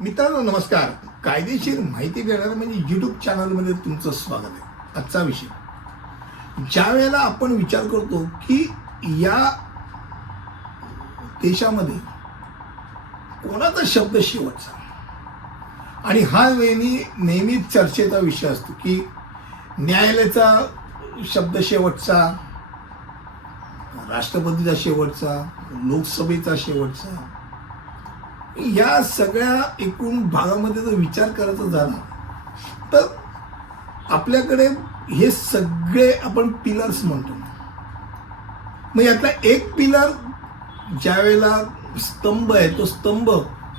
मित्रांनो नमस्कार. कायदेशीर माहिती देणारं म्हणजे युट्यूब चॅनलमध्ये तुमचं स्वागत आहे. आजचा विषय. ज्या वेळेला आपण विचार करतो की या देशामध्ये कोणाचा शब्द शेवटचा? आणि हा नेहमी नेहमीच चर्चेचा विषय असतो की न्यायालयाचा शब्द शेवटचा राष्ट्रपतीचा शेवटचा लोकसभेचा शेवटचा या सगळ्या एकूण भागामध्ये जर विचार करायचा झाला तर आपल्याकडे हे सगळे आपण पिलर्स म्हणतो. मग यातला एक पिलर ज्या वेळेला स्तंभ आहे तो स्तंभ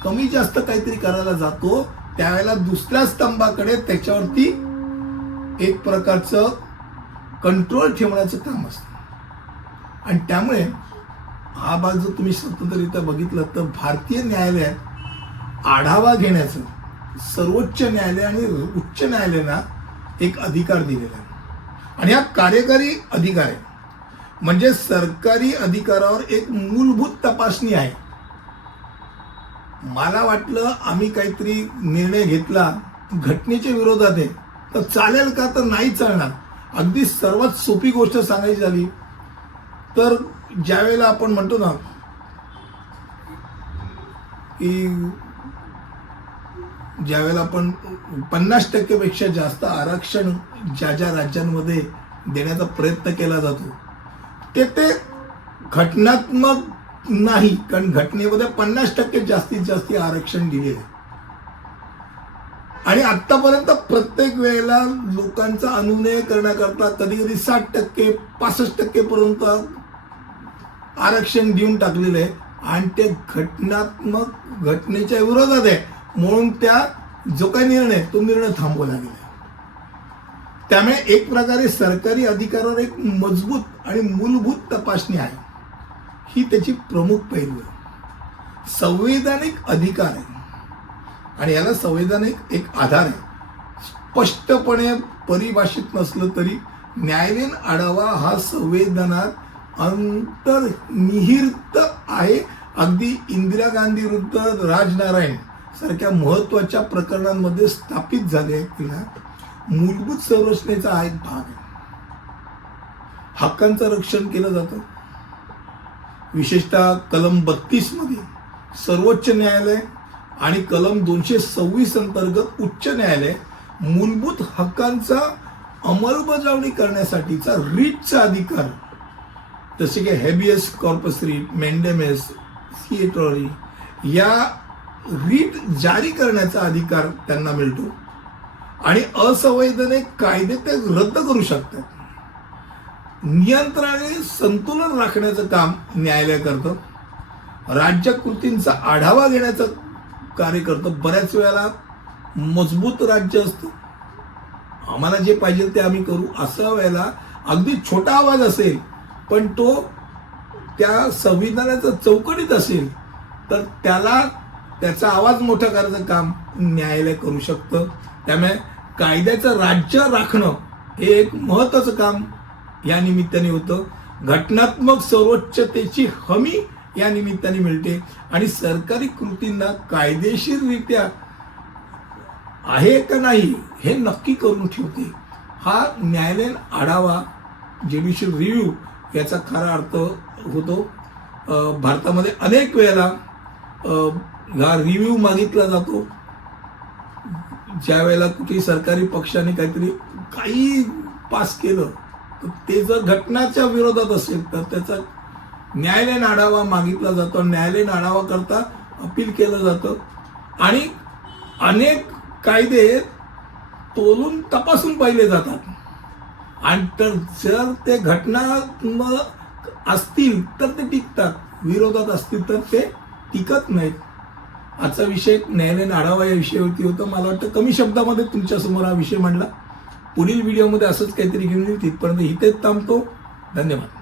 कमी जास्त काहीतरी करायला जातो त्यावेळेला दुसऱ्या स्तंभाकडे त्याच्यावरती एक प्रकारचं कंट्रोल ठेवण्याचं काम असतं. आणि त्यामुळे हा भाग जर तुम्ही स्वतंत्ररित्या बघितलं तर भारतीय न्यायालयात आढावा घेण्याचं सर्वोच्च न्यायालय आणि उच्च न्यायालयाला एक अधिकार दिलेला आहे. आणि हा कार्यकारी अधिकार आहे. म्हणजे सरकारी अधिकारावर एक मूलभूत तपासणी आहे. मला वाटलं आम्ही काहीतरी निर्णय घेतला घटनेच्या विरोधात आहे. तर चालेल का? तर नाही चालणार. अगदी सर्वात सोपी गोष्ट सांगायची झाली तर ज्या वेळेला आपण म्हणतो ना की ज्यावेळेला आपण पन्नास टक्केपेक्षा जास्त आरक्षण ज्या ज्या राज्यांमध्ये देण्याचा प्रयत्न केला जातो ते ते घटनात्मक नाही कारण घटनेमध्ये पन्नास टक्के जास्तीत जास्त आरक्षण दिलेलं आहे. आणि आतापर्यंत प्रत्येक वेळेला लोकांचा अनुनय करण्याकरता कधी कधी साठ टक्के पासष्ट टक्के पर्यंत आरक्षण देऊन टाकलेलं आहे आणि ते घटनात्मक घटनेच्या विरोधात आहे. म्हणून त्या जो काही निर्णय तो निर्णय थांबवला गेला त्यामुळे एक प्रकारे सरकारी अधिकारावर एक मजबूत आणि मूलभूत तपासणी आहे. ही त्याची प्रमुख पैलू आहे. संवैधानिक अधिकार आहे. आणि याला संवैधानिक एक आधार आहे. स्पष्टपणे परिभाषित नसलं तरी न्यायालयीन आढावा हा संवेदनात अंतर्निहित आहे. अगदी इंदिरा गांधी विरुद्ध राजनारायण सारख्या महत्त्वाच्या प्रकरणांमध्ये स्थापित झाले तिला. मूलभूत संरचनेचा हा एक भाग आहे. हक्कांचं रक्षण केलं जातं. विशेषतः कलम बत्तीसमध्ये सर्वोच्च न्यायालय आणि कलम दोनशे सव्वीस अंतर्गत उच्च न्यायालय मूलभूत हक्कांचा अंमलबजावणी करण्यासाठीचा रीटचा अधिकार जसे की habeas corpus writ mandamus certiorari या रीट जारी करण्याचा अधिकार त्यांना मिळतो. आणि असंवैधानिक कायदे ते रद्द करू शकतात. नियंत्रणाने संतुलन राखण्याचं काम न्यायालय करतं. राज्य कृतींचा आढावा घेण्याचं कार्य करतं बऱ्याच वेळेला मजबूत राज्य असतं. आम्हाला जे पाहिजे ते आम्ही करू. असा वेळेला अगदी छोटा आवाज असेल पण तो त्या संविधानाचं चौकटीत असेल तर त्याला त्याचा आवाज मोठा करायचं काम न्यायालय करू शकतं. त्यामुळे कायद्याचं राज्य राखणं हे एक महत्वाचं काम या निमित्ताने होतं. घटनात्मक सर्वोच्चतेची हमी या निमित्ताने मिळते. आणि सरकारी कृतींना कायदेशीररित्या आहे का नाही हे नक्की करून ठेवते. हा न्यायालयीन आढावा ज्युडिशियल रिव्ह्यू याचा खरा अर्थ होतो भारतामध्ये अनेक वेळेला हा रिव्ह्यू मागितला जातो. ज्या वेळेला कुठेही सरकारी पक्षाने काहीतरी काही पास केलं तर ते जर घटनाच्या विरोधात असेल तर त्याचा न्यायालयीन आढावा मागितला जातो. न्यायालयीन आढावा करता अपील केलं जातं. आणि अनेक कायदे तोलून तपासून पाहिले जातात. आणि तर जर ते घटनात्मक असतील तर ते टिकतात. विरोधात असतील तर ते टिकत नाहीत. आजचा विषय न्यायालयीन आढावा या विषयावरती होता. मला वाटतं कमी शब्दामध्ये तुमच्यासमोर हा विषय मांडला. पुढील व्हिडिओमध्ये असंच काहीतरी घेऊन येईल. तिथपर्यंत इथेच थांबतो. धन्यवाद.